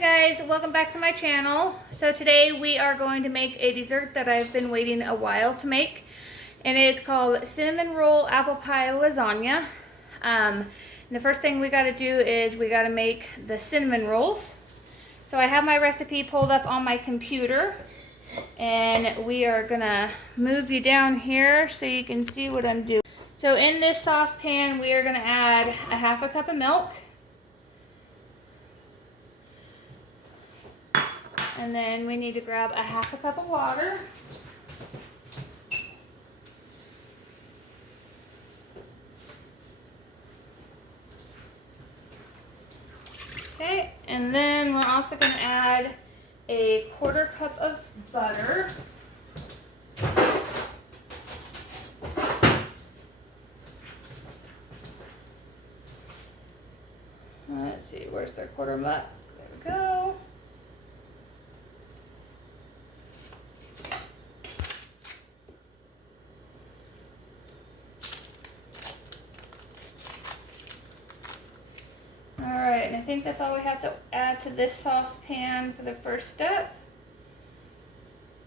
Hi guys, welcome back to my channel. So today we are going to make a dessert that I've been waiting a while to make, and it is called cinnamon roll apple pie lasagna. And the first thing we got to do is we got to make the cinnamon rolls. So I have my recipe pulled up on my computer, and we are gonna move you down here so you can see what I'm doing. So in this saucepan we are gonna add a half a cup of milk. And then we need to grab a half a cup of water. Okay, and then we're also going to add a quarter cup of butter. Let's see, where's their quarter cup? There we go. Alright, and I think that's all we have to add to this saucepan for the first step.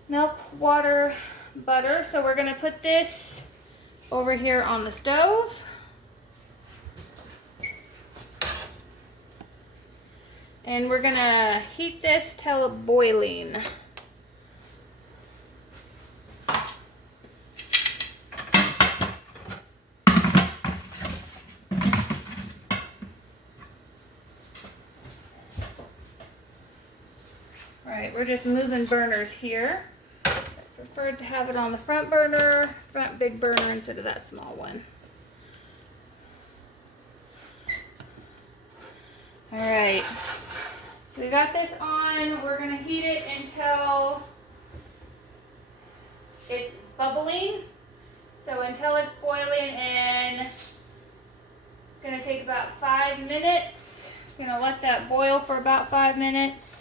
Milk, water, butter. So we're going to put this over here on the stove. And we're going to heat this till boiling. Alright, we're just moving burners here. I preferred to have it on the front burner, front big burner instead of that small one. Alright, so we got this on. We're going to heat it until it's bubbling. So until it's boiling, and it's going to take about 5 minutes. Going to let that boil for about 5 minutes.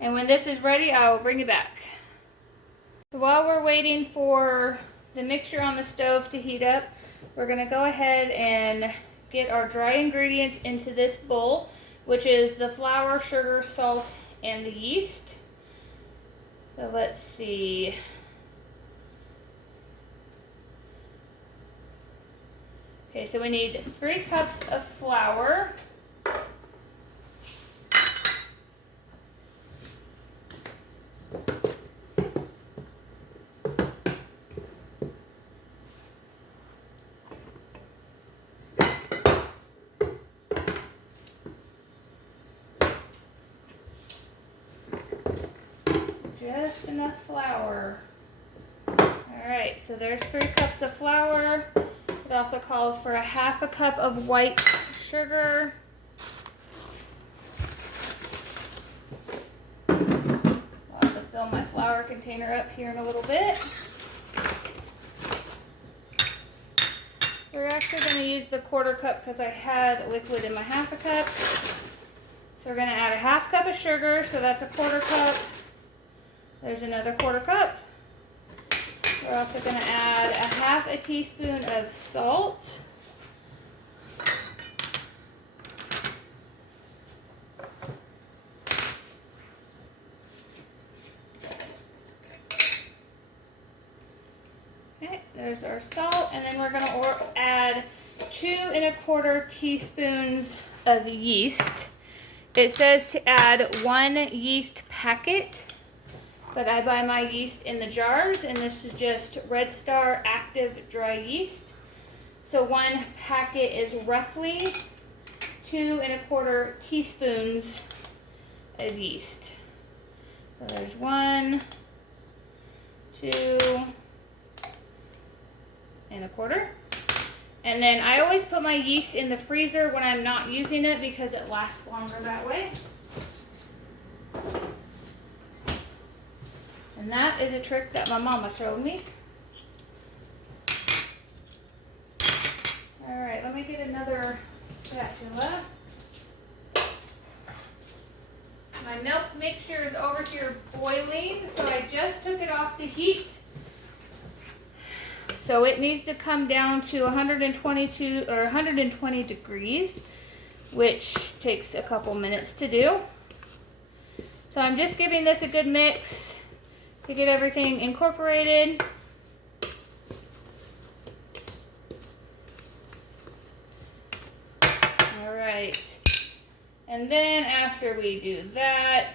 And when this is ready, I will bring it back. So while we're waiting for the mixture on the stove to heat up, we're going to go ahead and get our dry ingredients into this bowl, which is the flour, sugar, salt, and the yeast. So let's see. Okay, so we need 3 cups of flour. Just enough flour. Alright, so there's 3 cups of flour. It also calls for a half a cup of white sugar. I'll have to fill my flour container up here in a little bit. We're actually going to use the quarter cup because I had liquid in my half a cup. So we're going to add a half cup of sugar, so that's a quarter cup. There's another quarter cup. We're also going to add a half a teaspoon of salt. Okay, there's our salt, and then we're going to add 2 1/4 teaspoons of yeast. It says to add 1 yeast packet. But I buy my yeast in the jars, and this is just Red Star Active Dry Yeast. So 1 packet is roughly 2 1/4 teaspoons of yeast. So there's 1, 2 1/4. And then I always put my yeast in the freezer when I'm not using it because it lasts longer that way. And that is a trick that my mama showed me. Alright, let me get another spatula. My milk mixture is over here boiling, so I just took it off the heat. So it needs to come down to 120 degrees. which takes a couple minutes to do. So I'm just giving this a good mix to get everything incorporated. All right. And then after we do that,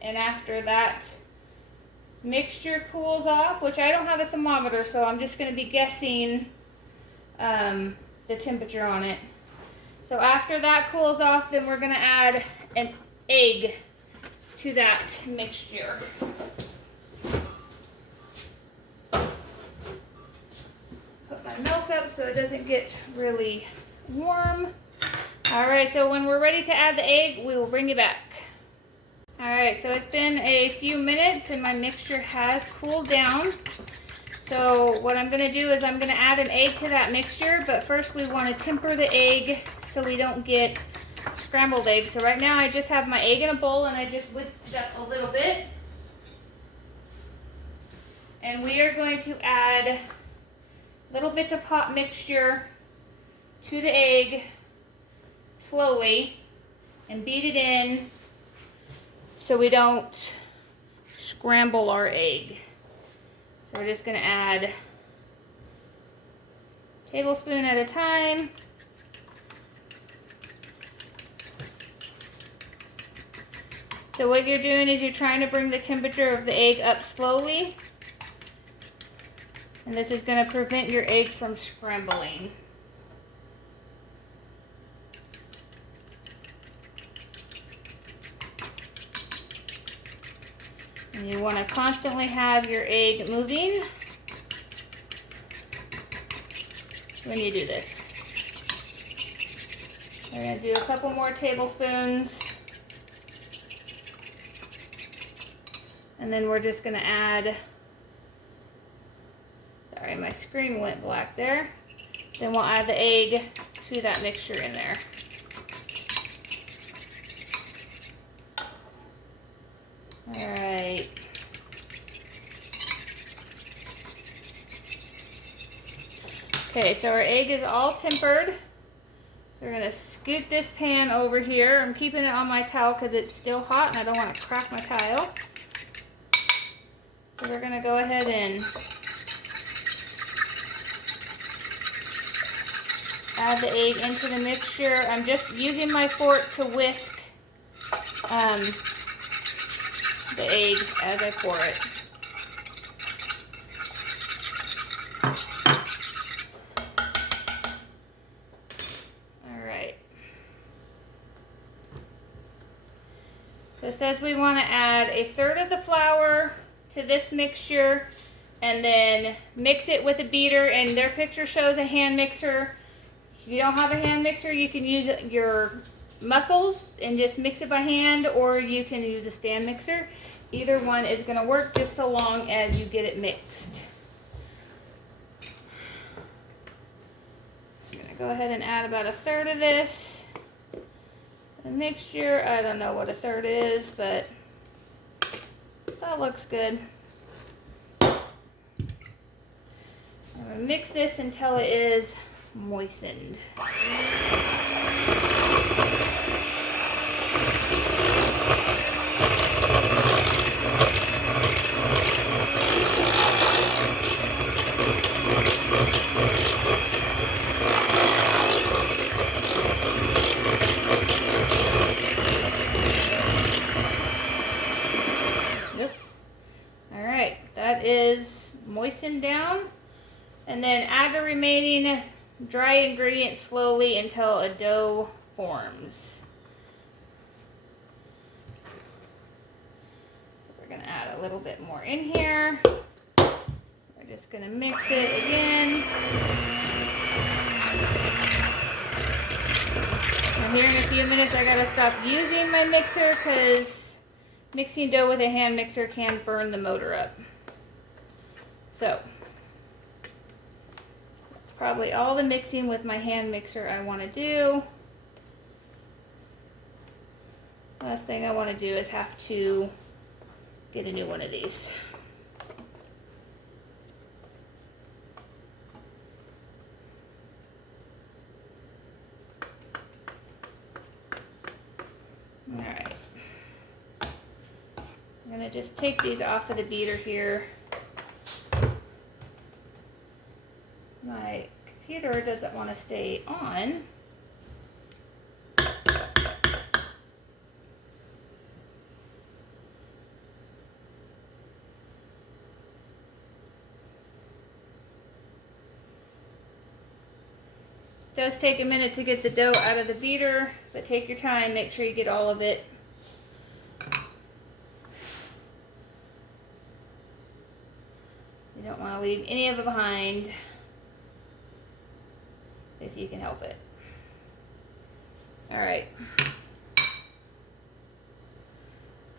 and after that mixture cools off, which I don't have a thermometer, so I'm just going to be guessing the temperature on it. So after that cools off, then we're going to add an egg to that mixture. Put my milk up so it doesn't get really warm. All right, so when we're ready to add the egg, we will bring it back. All right, so it's been a few minutes and my mixture has cooled down. So what I'm gonna do is I'm gonna add an egg to that mixture, but first we wanna temper the egg so we don't get scrambled eggs. So right now I just have my egg in a bowl and I just whisked it up a little bit. And we are going to add little bits of hot mixture to the egg slowly and beat it in so we don't scramble our egg. So we're just going to add a tablespoon at a time. So what you're doing is you're trying to bring the temperature of the egg up slowly. And this is going to prevent your egg from scrambling. And you want to constantly have your egg moving when you do this. We're going to do a couple more tablespoons. And then we're just going to add, sorry, my screen went black there. Then we'll add the egg to that mixture in there. All right. Okay, so our egg is all tempered. We're gonna scoot this pan over here. I'm keeping it on my towel because it's still hot and I don't want to crack my tile. So we're gonna go ahead and add the egg into the mixture. I'm just using my fork to whisk the egg as I pour it. All right. So it says we want to add 1/3 of the flour to this mixture and then mix it with a beater, and their picture shows a hand mixer. If you don't have a hand mixer, you can use your muscles and just mix it by hand, or you can use a stand mixer. Either one is going to work just so long as you get it mixed. I'm going to go ahead and add about 1/3 of this. The mixture, I don't know what 1/3 is, but that looks good. I'm going to mix this until it is moistened. That is moistened down, and then add the remaining dry ingredients slowly until a dough forms. We're going to add a little bit more in here. We're just going to mix it again. And here in a few minutes I got to stop using my mixer because mixing dough with a hand mixer can burn the motor up. So, that's probably all the mixing with my hand mixer I want to do. Last thing I want to do is have to get a new one of these. All right. I'm gonna just take these off of the beater here. My computer doesn't want to stay on. It does take a minute to get the dough out of the beater, but take your time, make sure you get all of it. You don't want to leave any of it behind if you can help it. All right.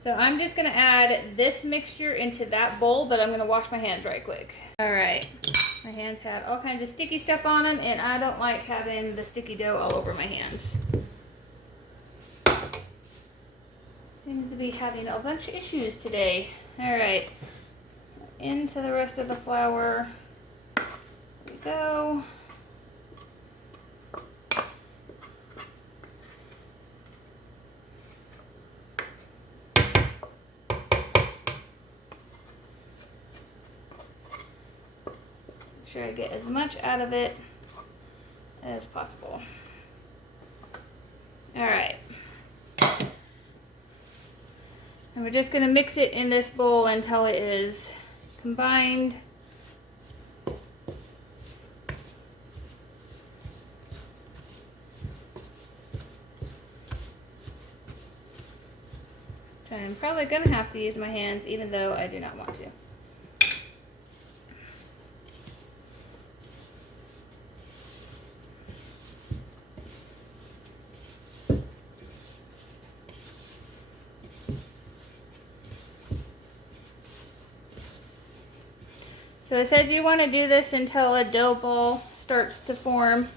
So I'm just gonna add this mixture into that bowl, but I'm gonna wash my hands right quick. All right. My hands have all kinds of sticky stuff on them, and I don't like having the sticky dough all over my hands. Seems to be having a bunch of issues today. All right, into the rest of the flour we go. Make sure I get as much out of it as possible. All right. And we're just going to mix it in this bowl until it is combined. I'm probably going to have to use my hands, even though I do not want to. So it says you want to do this until a dough ball starts to form.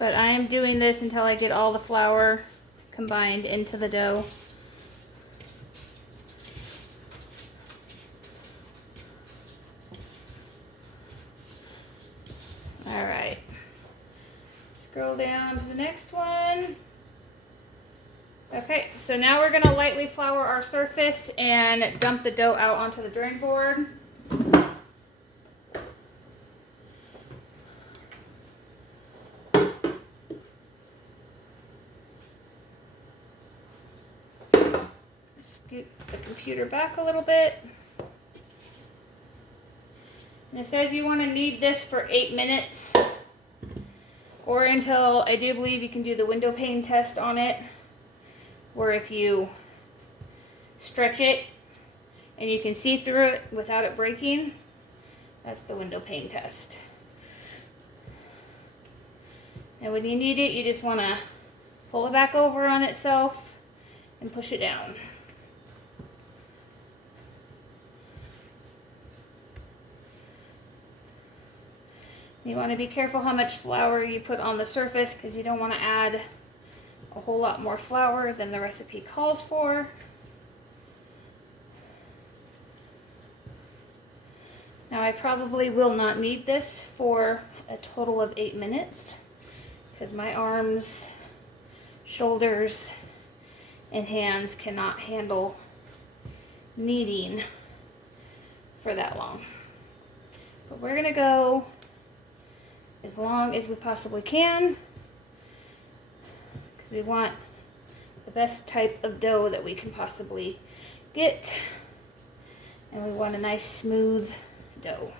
But I am doing this until I get all the flour combined into the dough. All right. Scroll down to the next one. Okay, so now we're going to lightly flour our surface and dump the dough out onto the drain board. Scoot the computer back a little bit. And it says you want to knead this for 8 minutes, or until, I do believe you can do the window pane test on it, where if you stretch it and you can see through it without it breaking, that's the window pane test. And when you knead it, you just want to pull it back over on itself and push it down. You want to be careful how much flour you put on the surface, because you don't want to add a whole lot more flour than the recipe calls for. Now I probably will not need this for a total of 8 minutes, because my arms, shoulders, and hands cannot handle kneading for that long. But we're gonna go as long as we possibly can, because we want the best type of dough that we can possibly get, and we want a nice smooth dough.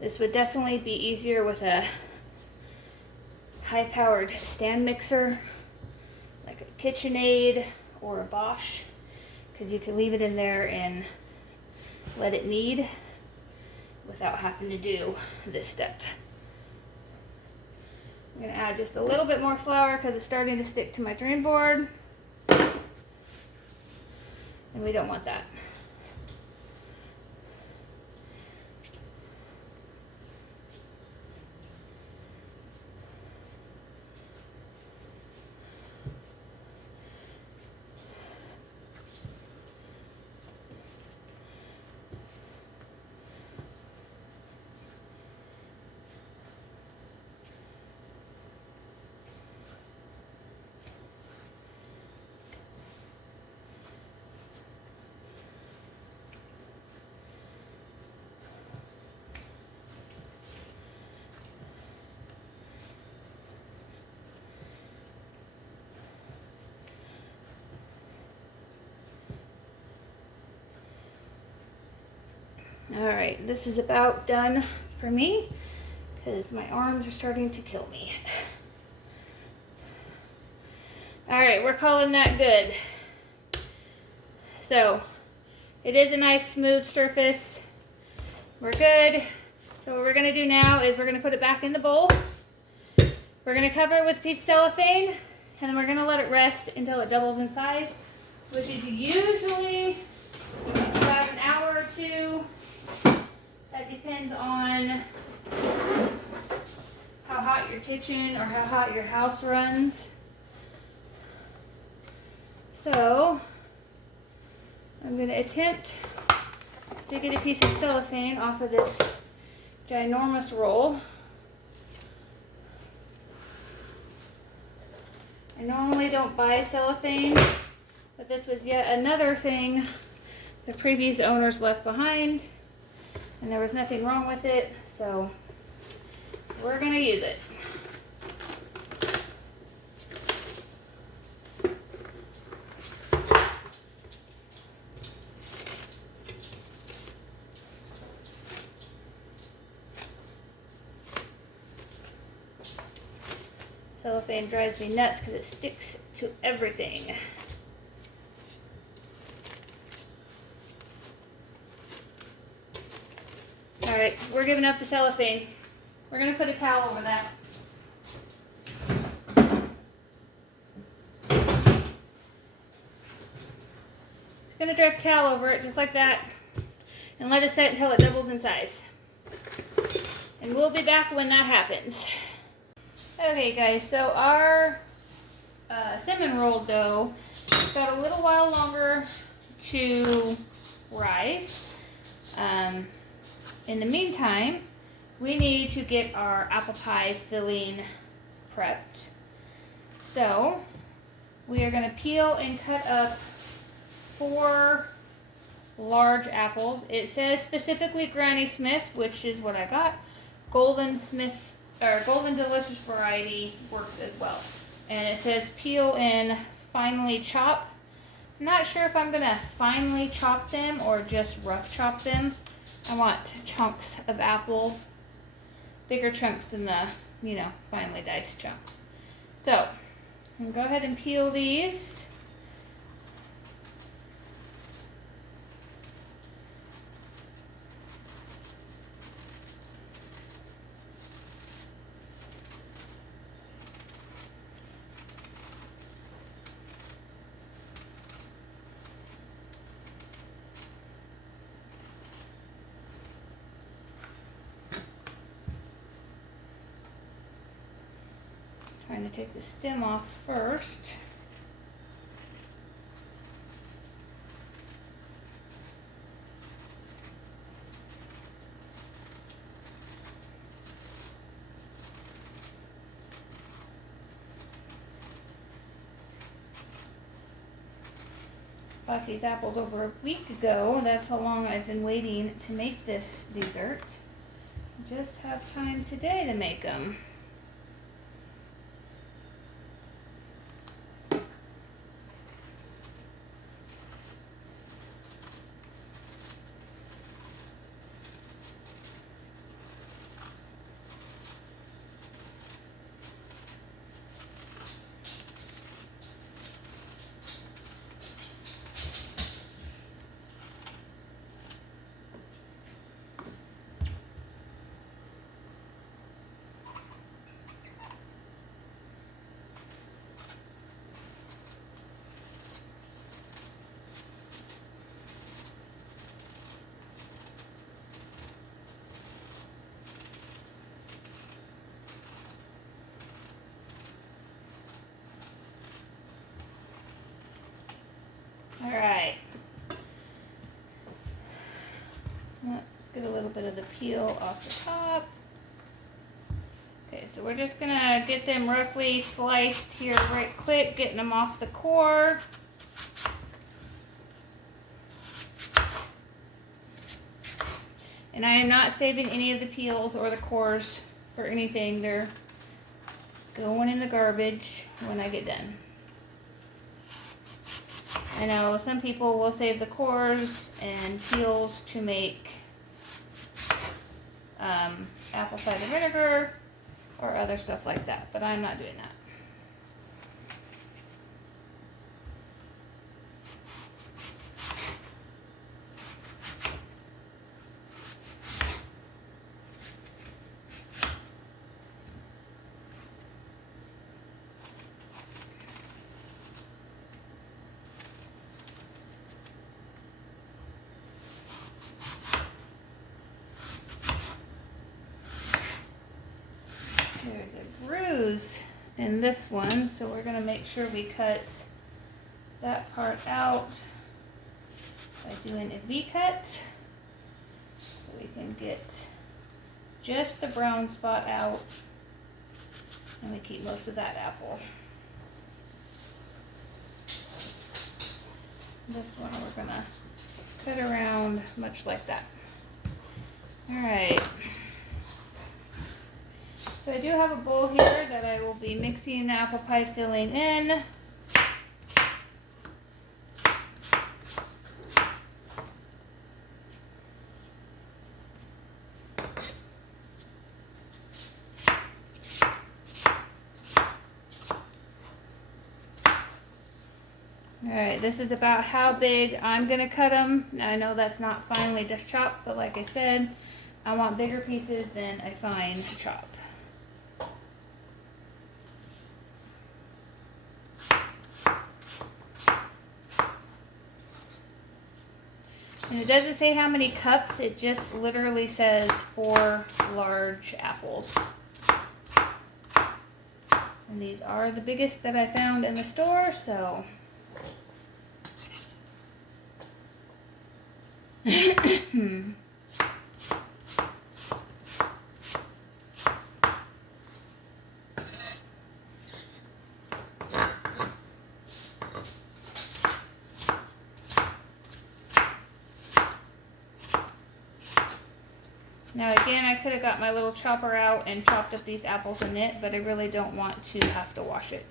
This would definitely be easier with a high-powered stand mixer, like a KitchenAid or a Bosch, because you can leave it in there and let it knead without having to do this step. I'm going to add just a little bit more flour because it's starting to stick to my drain board, and we don't want that. All right, this is about done for me because my arms are starting to kill me. All right, we're calling that good. So it is a nice smooth surface. We're good. So what we're gonna do now is we're gonna put it back in the bowl. We're gonna cover it with a piece of cellophane, and then we're gonna let it rest until it doubles in size, which is usually about an hour or two. That depends on how hot your kitchen or how hot your house runs. So I'm going to attempt to get a piece of cellophane off of this ginormous roll. I normally don't buy cellophane, but this was yet another thing the previous owners left behind, and there was nothing wrong with it, so we're going to use it. Cellophane drives me nuts because it sticks to everything. All right, we're giving up the cellophane. We're gonna put a towel over that. Just gonna drop a towel over it just like that and let it set until it doubles in size. And we'll be back when that happens. Okay guys, so our cinnamon roll dough got a little while longer to rise. In the meantime, we need to get our apple pie filling prepped. So we are going to peel and cut up 4 large apples. It says specifically Granny Smith, which is what I got. Golden Smith or Golden Delicious variety works as well. And it says peel and finely chop. I'm not sure if I'm going to finely chop them or just rough chop them. I want chunks of apple, bigger chunks than the, finely diced chunks. So, I'm going to go ahead and peel these. Trying to take the stem off first. Bought these apples over a week ago. That's how long I've been waiting to make this dessert. Just have time today to make them. Alright, let's get a little bit of the peel off the top. Okay, so we're just gonna get them roughly sliced here right quick, getting them off the core. And I am not saving any of the peels or the cores for anything. They're going in the garbage when I get done. I know some people will save the cores and peels to make apple cider vinegar or other stuff like that, but I'm not doing that. There's a bruise in this one, so we're going to make sure we cut that part out by doing a V-cut, so we can get just the brown spot out, and we keep most of that apple. This one we're going to cut around much like that. Alright. So I do have a bowl here that I will be mixing the apple pie filling in. Alright, this is about how big I'm going to cut them. Now I know that's not finely just chopped, but like I said, I want bigger pieces than a fine chop. And it doesn't say how many cups, it just literally says 4 large apples. And these are the biggest that I found in the store, so. Now again, I could have got my little chopper out and chopped up these apples in it, but I really don't want to have to wash it.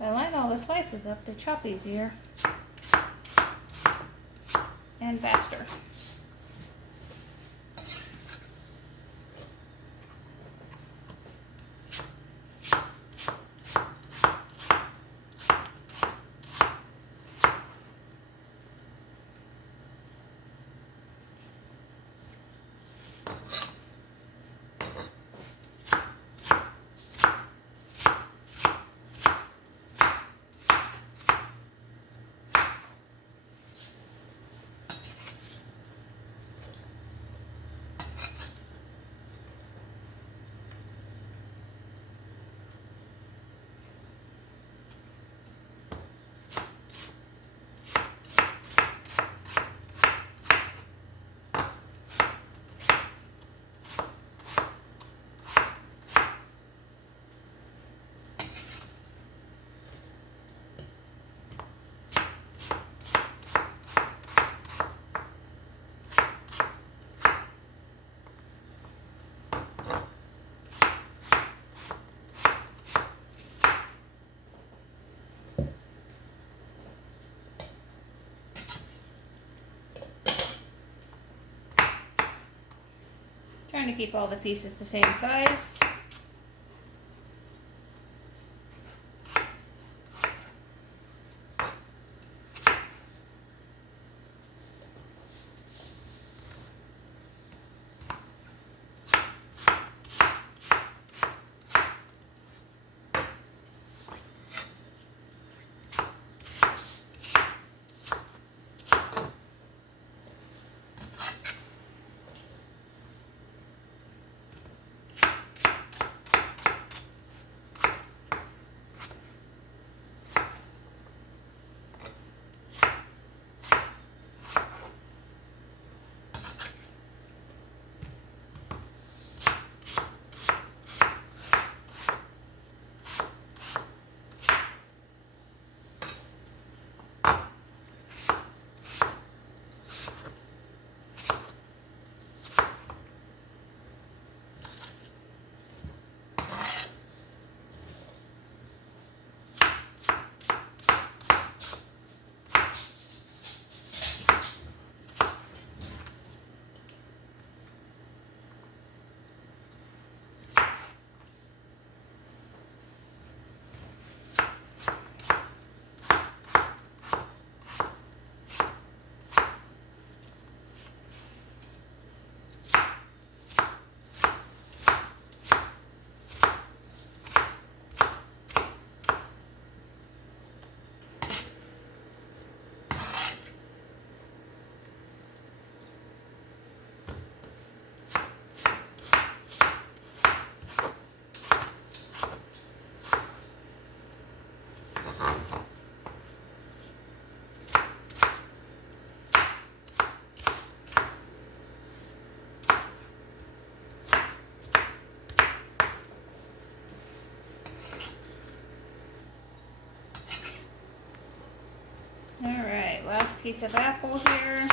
I line all the slices up to chop easier and faster. Trying to keep all the pieces the same size. piece of apple here.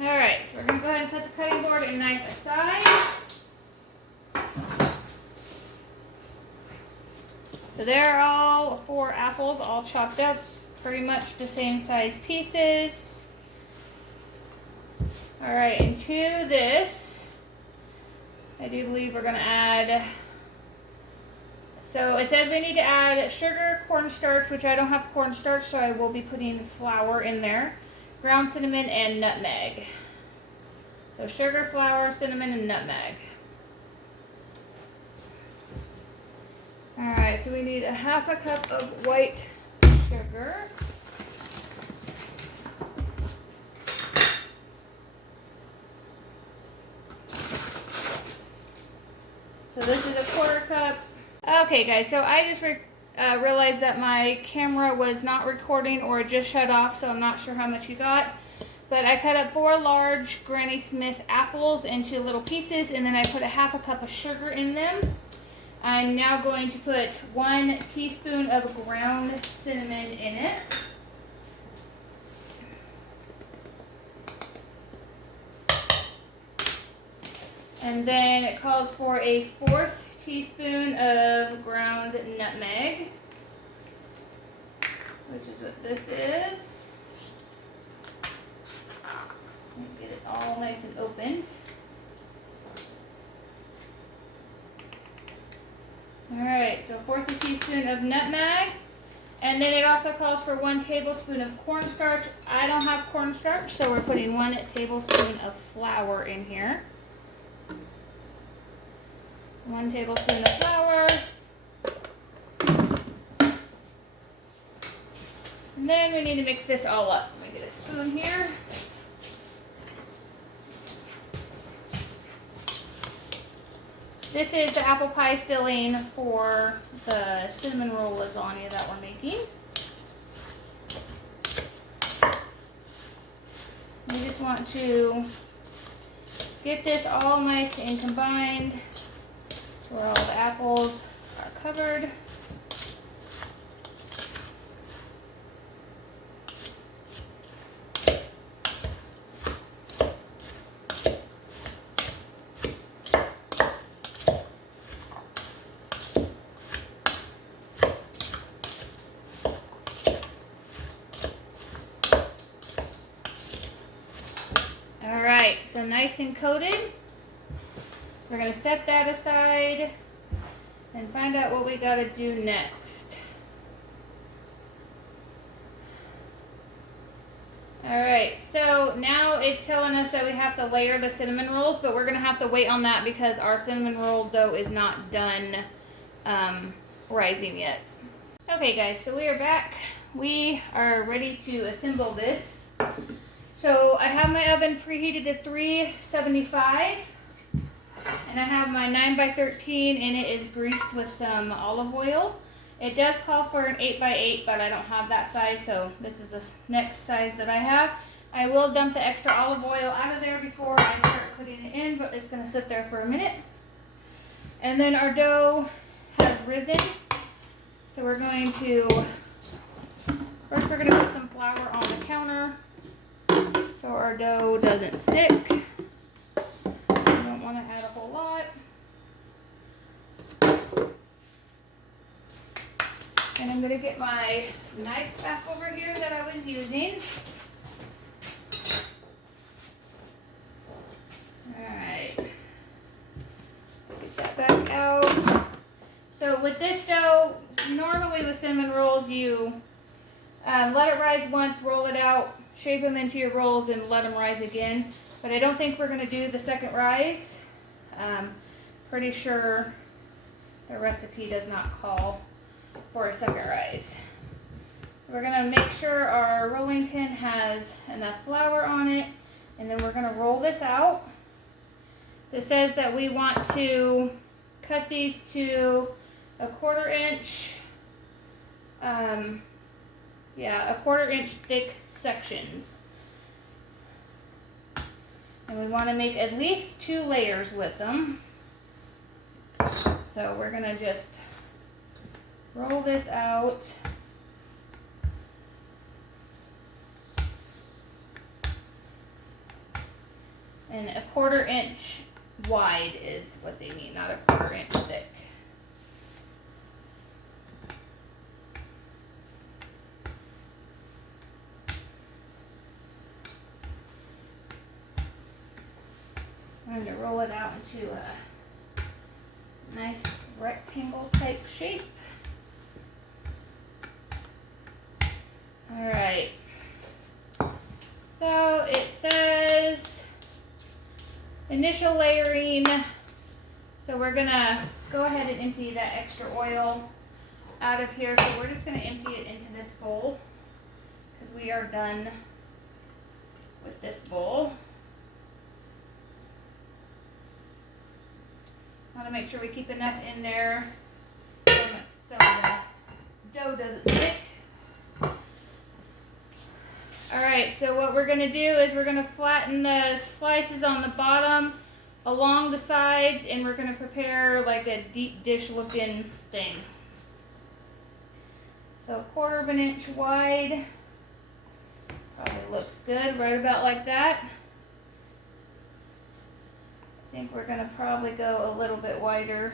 Alright, so we're going to go ahead and set the cutting board and knife aside. So there are all 4 apples all chopped up, pretty much the same size pieces. Alright, and to this, I do believe we're going to add, so it says we need to add sugar, cornstarch, which I don't have cornstarch, so I will be putting flour in there, ground cinnamon, and nutmeg. So sugar, flour, cinnamon, and nutmeg. Alright, so we need a 1/2 cup of white sugar. So this is a 1/4 cup. Okay guys, so I just realized that my camera was not recording or it just shut off, so I'm not sure how much you got. But I cut up 4 large Granny Smith apples into little pieces, and then I put a 1/2 cup of sugar in them. I'm now going to put 1 teaspoon of ground cinnamon in it. And then it calls for a 1/4 teaspoon of ground nutmeg, which is what this is. Get it all nice and open. Alright, so 1/4 teaspoon of nutmeg. And then it also calls for 1 tablespoon of cornstarch. I don't have cornstarch, so we're putting 1 tablespoon of flour in here. 1 tablespoon of flour. And then we need to mix this all up. Let me get a spoon here. This is the apple pie filling for the cinnamon roll lasagna that we're making. We just want to get this all nice and combined to where all the apples are covered. Alright, so nice and coated. We're going to set that aside and find out what we got to do next. Alright, so now it's telling us that we have to layer the cinnamon rolls, but we're going to have to wait on that because our cinnamon roll dough is not done rising yet. Okay guys, so we are back. We are ready to assemble this. So I have my oven preheated to 375, and I have my 9x13 and it is greased with some olive oil. It does call for an 8x8, but I don't have that size, so this is the next size that I have. I will dump the extra olive oil out of there before I start putting it in, but it's going to sit there for a minute. And then our dough has risen, so we're going to, first we're going to put some flour on the counter so our dough doesn't stick. You don't want to add a whole lot. And I'm going to get my knife back over here that I was using. Alright. Get that back out. So with this dough, normally with cinnamon rolls, you let it rise once, roll it out, shape them into your rolls, and let them rise again. But I don't think we're going to do the second rise. Pretty sure the recipe does not call for a second rise. We're going to make sure our rolling pin has enough flour on it, and then we're going to roll this out. It says that we want to cut these to a 1/4 inch, yeah, a 1/4 inch thick sections. And we want to make at least 2 layers with them. So we're gonna just roll this out. And a 1/4 inch wide is what they mean, not a 1/4 inch thick. I'm going to roll it out into a nice rectangle type shape. Alright, so it says initial layering, so we're going to go ahead and empty that extra oil out of here. So we're just going to empty it into this bowl because we are done with this bowl. I want to make sure we keep enough in there so the dough doesn't stick. Alright, so what we're going to do is we're going to flatten the slices on the bottom along the sides, and we're going to prepare like a deep dish looking thing. So 1/4 inch wide, probably looks good, right about like that. I think we're going to probably go a little bit wider.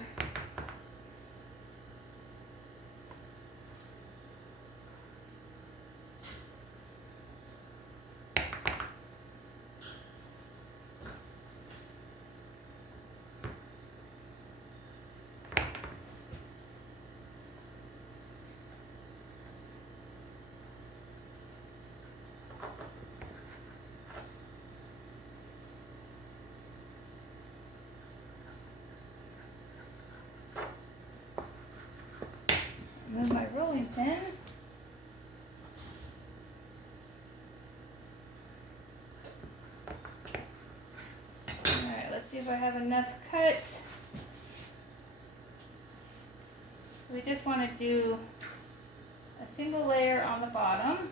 Move my rolling pin. Alright, let's see if I have enough cut. We just want to do a single layer on the bottom.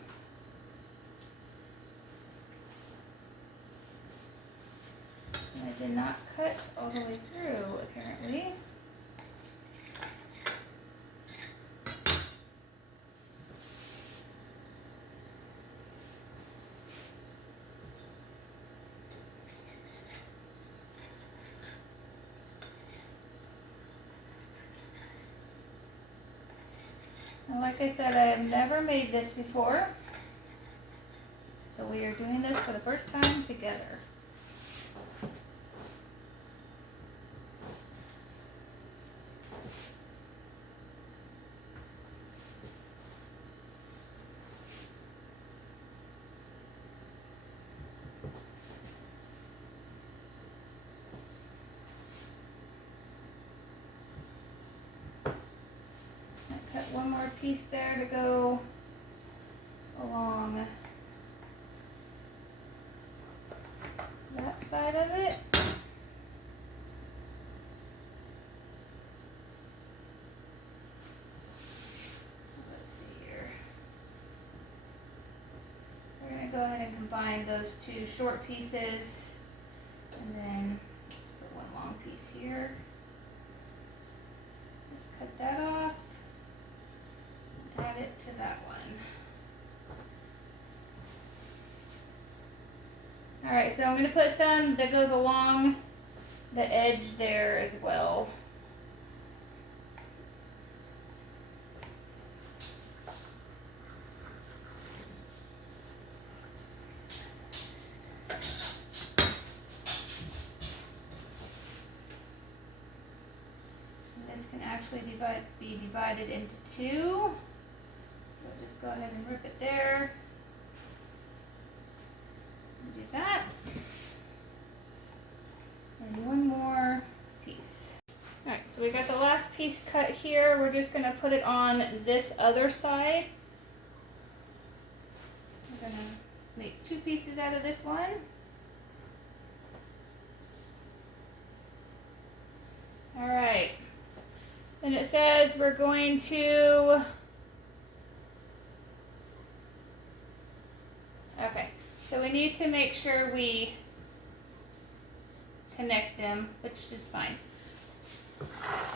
And I did not cut all the way through, apparently. And like I said, I have never made this before, so we are doing this for the first time together. Cut one more piece there to go along that side of it. Let's see here. We're going to go ahead and combine those 2 short pieces, and then let's put one long piece here. Cut that off. Add it to that one. Alright, so I'm going to put some that goes along the edge there as well. And this can actually be divided into 2. So just go ahead and rip it there. And do that. And one more piece. Alright, so we got the last piece cut here. We're just going to put it on this other side. We're going to make 2 pieces out of this one. Alright. And it says we're going to, okay, so we need to make sure we connect them, which is fine.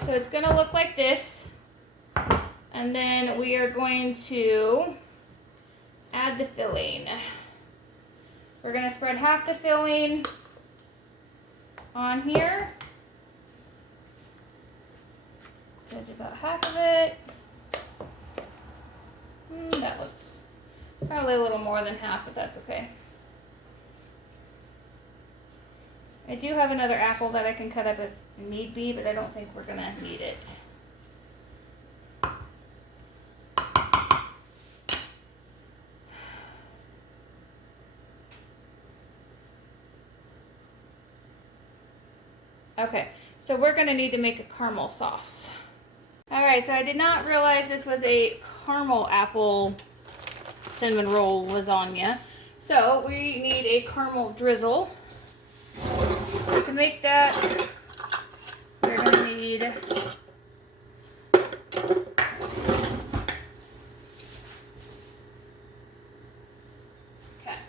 So it's going to look like this, and then we are going to add the filling. We're going to spread half the filling on here. Did about half of it. That looks probably a little more than half, but that's okay. I do have another apple that I can cut up if need be, but I don't think we're gonna need it. Okay, so we're gonna need to make a caramel sauce. All right, so I did not realize this was a caramel apple cinnamon roll lasagna. So we need a caramel drizzle. So to make that, we're gonna need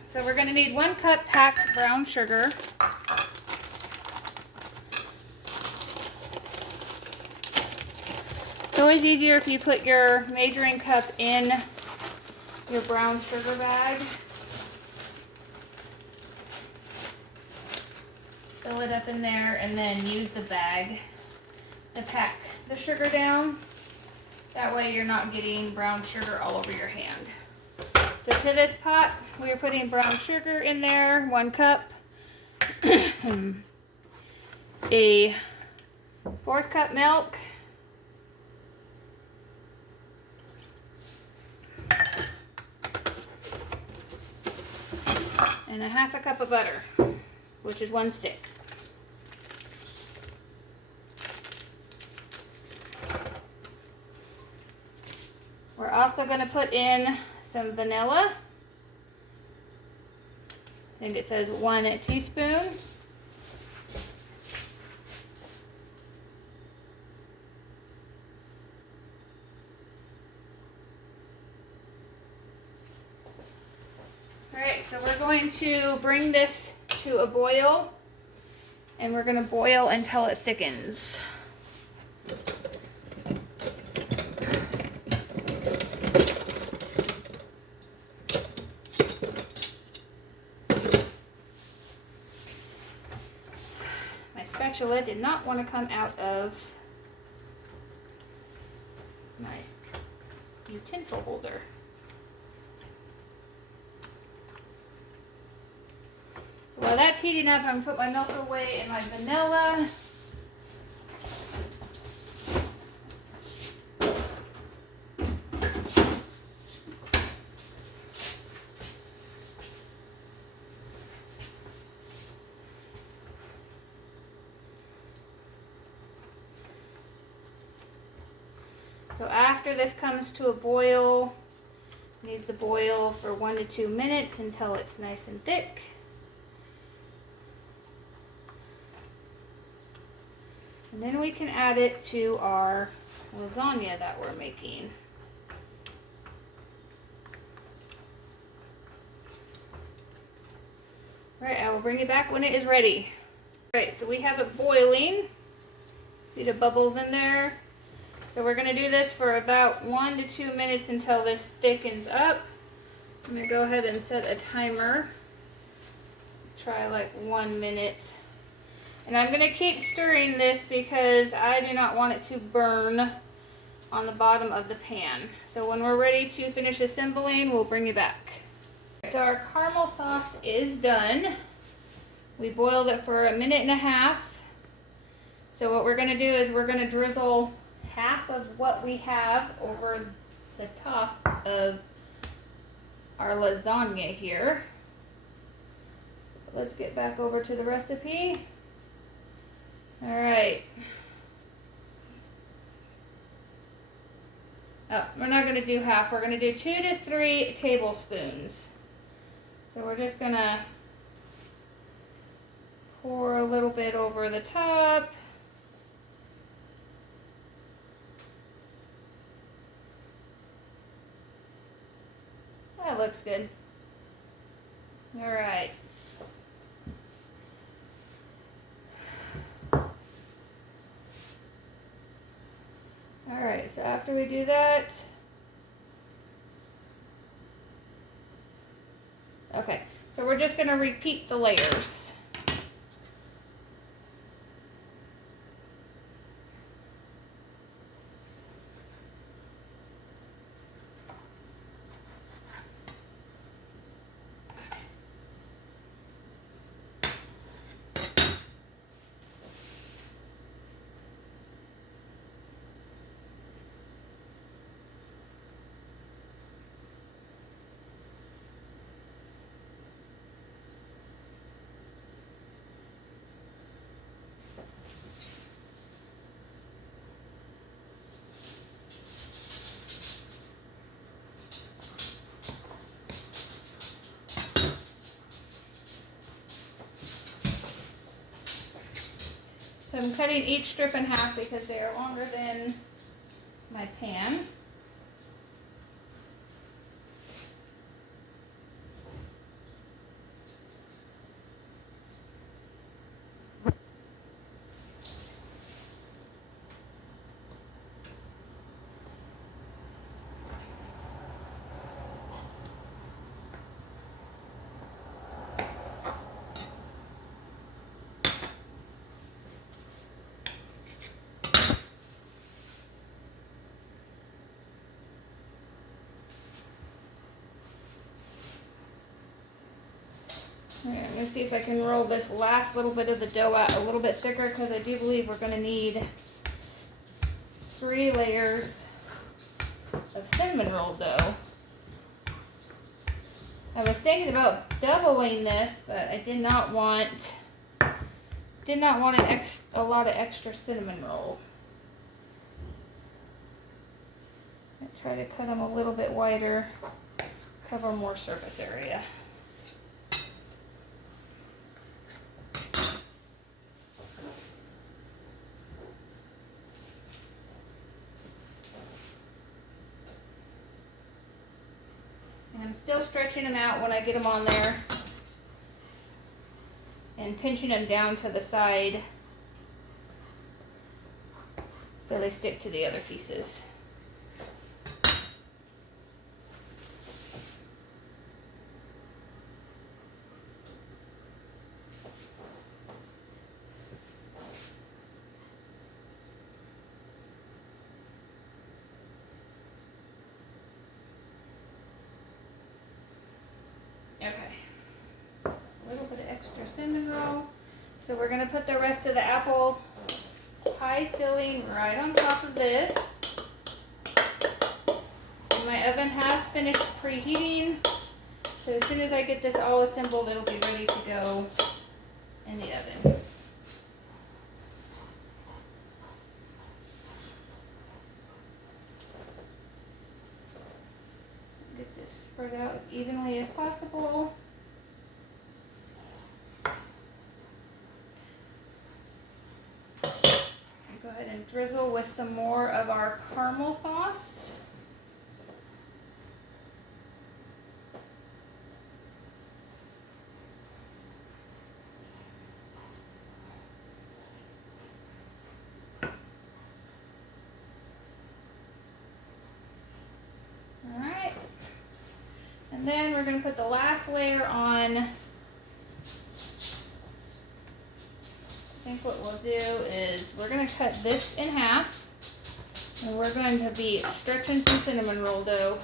so we're going to need 1 cup packed brown sugar. It's always easier if you put your measuring cup in your brown sugar bag. Fill it up in there and then use the bag to pack the sugar down. That way you're not getting brown sugar all over your hand. So to this pot, we are putting brown sugar in there, 1 cup, a 1/4 cup milk, and a 1/2 cup of butter, which is 1 stick. We're also going to put in some vanilla. I think it says 1 teaspoon. Alright, so we're going to bring this to a boil, and we're going to boil until it thickens. My spatula did not want to come out of my utensil holder. While that's heating up, I'm going to put my milk away and my vanilla. So after this comes to a boil, it needs to boil for 1 to 2 minutes until it's nice and thick. And then we can add it to our lasagna that we're making. All right, I will bring it back when it is ready. All right, so we have it boiling. See the bubbles in there? So we're gonna do this for about 1 to 2 minutes until this thickens up. I'm gonna go ahead and set a timer. Try like 1 minute. And I'm gonna keep stirring this because I do not want it to burn on the bottom of the pan. So when we're ready to finish assembling, we'll bring you back. So our caramel sauce is done. We boiled it for 1.5 minutes. So what we're gonna do is we're gonna drizzle half of what we have over the top of our lasagna here. Let's get back over to the recipe. All right. Oh, we're not going to do half. We're going to do 2 to 3 tablespoons. So we're just going to pour a little bit over the top. That looks good. All right. All right, so after we do that, okay, so we're just gonna repeat the layers. So I'm cutting each strip in half because they are longer than my pan. Alright, I'm going to see if I can roll this last little bit of the dough out a little bit thicker because I do believe we're going to need 3 layers of cinnamon roll dough. I was thinking about doubling this, but I did not want a lot of extra cinnamon roll. I try to cut them a little bit wider, cover more surface area. And I'm still stretching them out when I get them on there and pinching them down to the side so they stick to the other pieces. Okay, a little bit of extra cinnamon roll. So we're gonna put the rest of the apple pie filling right on top of this. And my oven has finished preheating, so as soon as I get this all assembled, it'll be ready to go in the oven. Get this spread out as evenly as possible. Go ahead and drizzle with some more of our caramel sauce. All right. And then we're going to put the last layer on. I think what we'll do is we're going to cut this in half, and we're going to be stretching some cinnamon roll dough.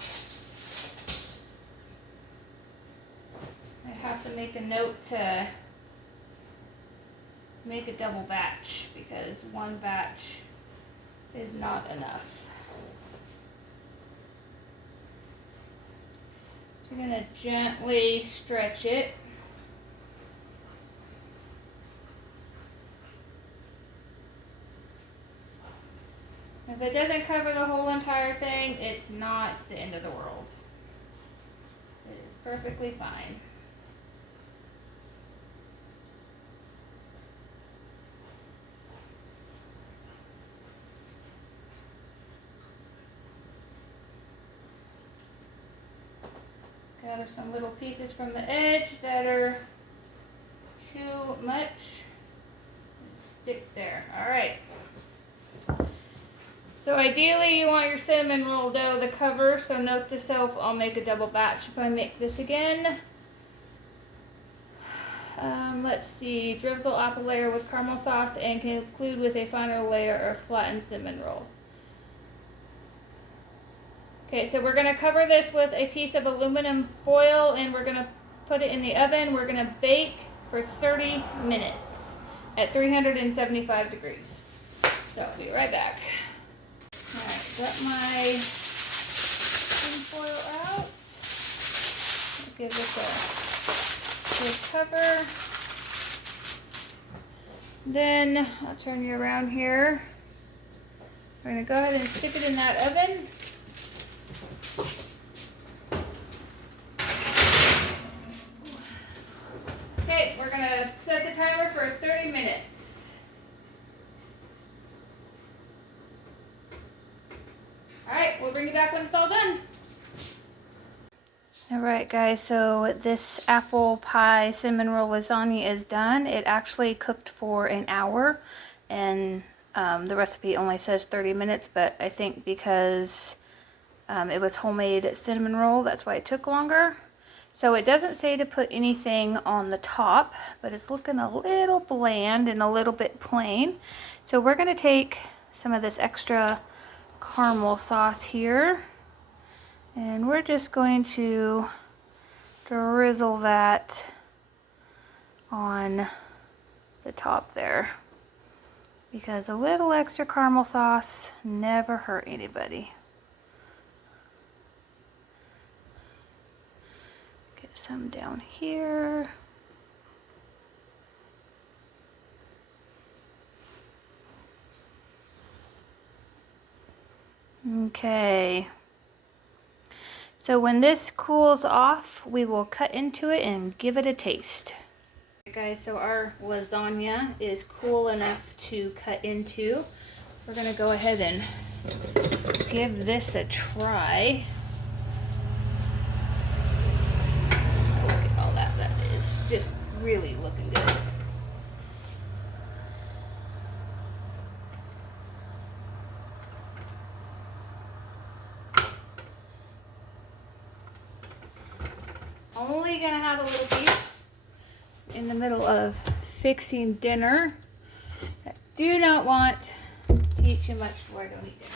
I have to make a note to make a double batch because one batch is not enough. So you're going to gently stretch it. If it doesn't cover the whole entire thing, it's not the end of the world. It is perfectly fine. Gather some little pieces from the edge that are too much. Stick there. All right. So ideally you want your cinnamon roll dough to cover, so note to self, I'll make a double batch if I make this again. Let's see, drizzle apple layer with caramel sauce and conclude with a final layer of flattened cinnamon roll. Okay, so we're going to cover this with a piece of aluminum foil and we're going to put it in the oven. We're going to bake for 30 minutes at 375 degrees. So I'll be right back. Alright, got my foil out. I'll give this a good cover. Then I'll turn you around here. We're going to go ahead and stick it in that oven. Okay, we're going to set the timer for 30 minutes. Alright, we'll bring you back when it's all done. Alright guys, so this apple pie cinnamon roll lasagna is done. It actually cooked for an hour and the recipe only says 30 minutes, but I think because it was homemade cinnamon roll, that's why it took longer. So it doesn't say to put anything on the top, but it's looking a little bland and a little bit plain. So we're going to take some of this extra caramel sauce here. And we're just going to drizzle that on the top there, because a little extra caramel sauce never hurt anybody. Get some down here. Okay. So when this cools off, we will cut into it and give it a taste. Okay, guys, so our lasagna is cool enough to cut into. We're gonna go ahead and give this a try. Look at all that. That is just really looking good. Only gonna have a little piece in the middle of fixing dinner. I do not want to eat too much to where I don't eat dinner.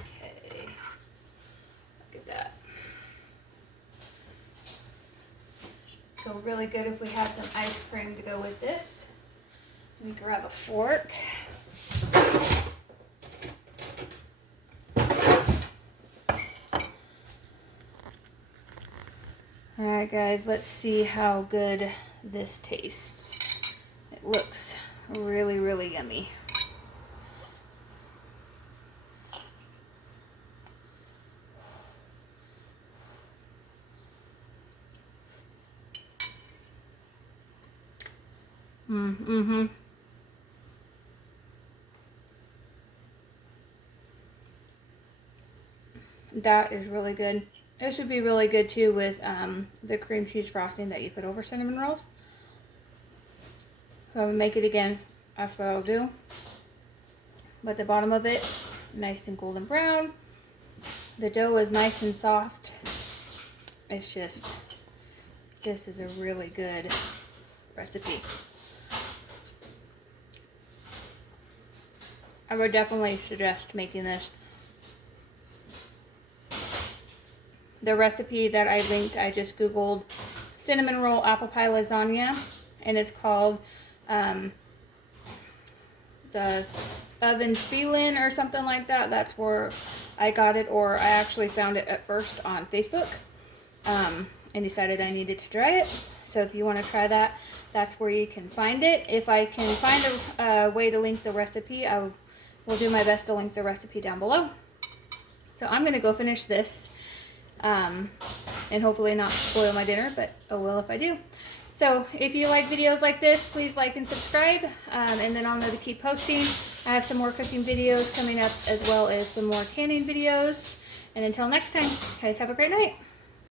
Okay, look at that. Go really good if we had some ice cream to go with this. Let me grab a fork. Alright guys, let's see how good this tastes. It looks really, really yummy. Mm-hmm. That is really good. It should be really good too with the cream cheese frosting that you put over cinnamon rolls. So I'm gonna make it again. That's what I'll do. But the bottom of it, nice and golden brown. The dough is nice and soft. It's just, this is a really good recipe. I would definitely suggest making this. The recipe that I linked, I just googled cinnamon roll apple pie lasagna, and it's called the oven's feeling or something like that. That's where I got it, or I actually found it at first on Facebook and decided I needed to try it. So if you want to try that, that's where you can find it. If I can find a way to link the recipe, I will do my best to link the recipe down below. So I'm going to go finish this. And hopefully not spoil my dinner, but oh well if I do. So if you like videos like this, please like and subscribe, and then I'll know to keep posting. I have some more cooking videos coming up, as well as some more canning videos. And until next time, guys, have a great night.